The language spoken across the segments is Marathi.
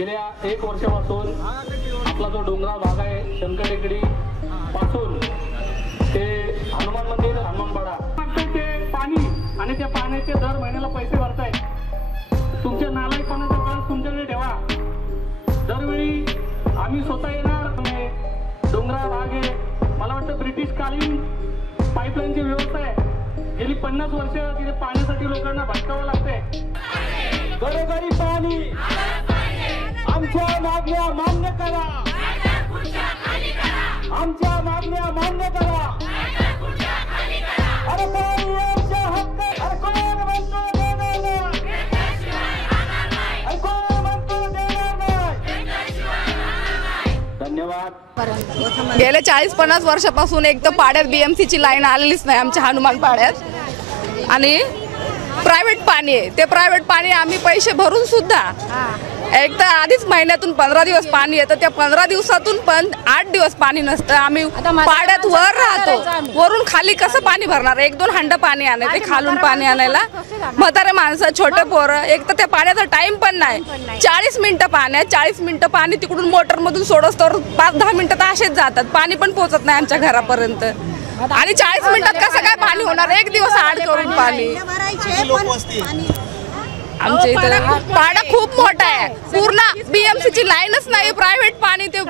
गेल्या 1 वर्षापासून आपला जो डोंगराळ भाग आहे शंकर टेकडी पासून ते हनुमान मंदिर हनुमानपाडा ते पाणी आणि त्या पाण्याचे दर महिन्याला पैसे भरताय। तुमच्या नालायकपणाचा कळस तुमच्याकडे ठेवा। दरवेळी आम्ही स्वतः येणार डोंगराळ भाग आहे। मला वाटतं ब्रिटिश कालीन पाईपलाईनची व्यवस्था आहे। गेली 50 वर्ष तिथे पाण्यासाठी लोकांना भटकावं लागतंय। घरोघरी पाणी आमच्या मागण्या मान्य करा, आमच्या मागण्या मान्य करा। अरे पाणी आमच्या हक्क, अरे कोण म्हणतो देणार नाही, अरे कोण म्हणतो देणार नाही। धन्यवाद। गेल्या 40-50 वर्षापासून एक तर पाड्यात BMCची लाईन आलेलीच नाही आमच्या हनुमान पाड्यात। आणि प्रायव्हेट पाणी आहे, ते प्रायव्हेट पाणी आम्ही पैसे भरून सुद्धा एक तर आधीच महिन्यातून 15 दिवस पाणी येतं, त्या 15 दिवसातून पण 8 दिवस पाणी नसतं। आम्ही पाड्यात वर राहतो, वरून खाली कसं पाणी भरणार? 1-2 हंड पाणी आणायचं, ते खालून पाणी आणायला म्हातारे माणसं छोटे पोरं। एक तर त्या पाण्याचा टाइम पण नाही, 40 मिनिटं पाणी, 40 मिनिटं पाणी तिकडून मोटरमधून सोडस तर 5-10 मिनिटं तर असेच जातात, पाणी पण पोहोचत नाही आमच्या घरापर्यंत। आणि 40 मिनिटात कसं काय पाणी होणार? 1 दिवस आड करून पाणी। आमच्या इथं पाडा खूप मोठा आहे, पूर्ण BMCची लाईनच नाही, प्रायव्हेट पाणी ते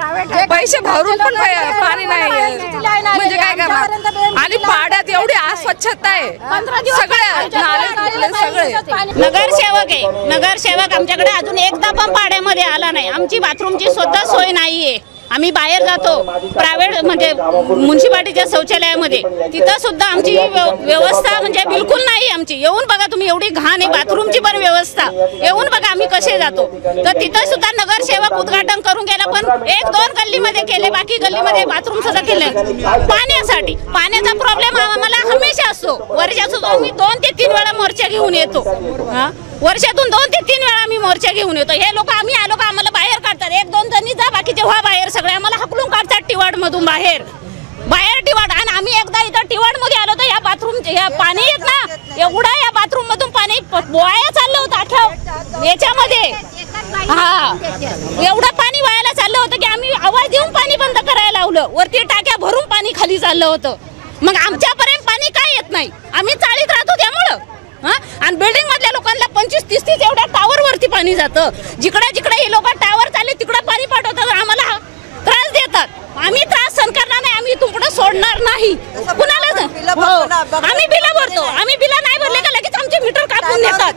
पैसे भरून पण पाणी नाही, म्हणजे काय करणार? आणि पाड्यात एवढी अस्वच्छता आहे, सगळे नाले सगळे। नगरसेवक आहे, नगरसेवक आमच्याकडे अजून एकदा पण पाड्यामध्ये आला नाही। आमची बाथरूमची सुद्धा सोय नाहीये। आम्ही बाहेर जातो प्रायव्हेट म्हणजे म्युन्सिपाल्टीच्या शौचालयामध्ये, तिथं सुद्धा आमची व्यवस्था म्हणजे बिलकुल नाही आमची। येऊन बघा तुम्ही, एवढी घाण आहे बाथरूमची पण व्यवस्था, येऊन बघा आम्ही कसे जातो। तर तिथं सुद्धा नगरसेवक उद्घाटन करून गेला, पण 1-2 गल्लीमध्ये केले, बाकी गल्लीमध्ये बाथरूम सुद्धा केले। पाण्यासाठी पाण्याचा प्रॉब्लेम आम्हाला हमेशा असतो। वर्षातून आम्ही 2 ते 3 वेळा मोर्चा घेऊन येतो, वर्षातून 2 ते 3 वेळा आम्ही मोर्चा घेऊन येतो। हे लोक आम्ही आलो का आम्हाला बाहेर काढतात, 1-2 जणी जा बाकीचे व्हा बाहेर, सगळे आम्हाला हकलून काढतात टिवाड मधून बाहेर टिवाड। आणि आम्ही एकदा इथं टिवाड मध्ये आलो तर या बाथरूम ह्या पाणी येत ना, एवढा या बाथरूम मधून पाणी वाया चाललं होतं आठव याच्यामध्ये। एवढं पाणी वायाला चाललं होतं की आम्ही आवाज देऊन पाणी बंद करायला लावलं, वरती टाक्या भरून पाणी खाली चाललं होतं। मग आमच्यापर्यंत पाणी काय येत नाही? आम्ही चाळीत राहतो त्यामुळं। आणि बिल्डिंग मधल्या लोकांना 25-30 एवढ्या टावर वरती पाणी जातं। जिकडे जिकडे हे लोक टावर चालले तिकडे पाणी पाठवतात, आम्हाला त्रास देतात। आम्ही त्रास सहन करणार नाही, आम्ही इथून पुढे सोडणार नाही कुणाला। आम्ही बिल भरतो, आम्ही बिल नाही भरले का लगेच आमचे मीटर कापून देतात।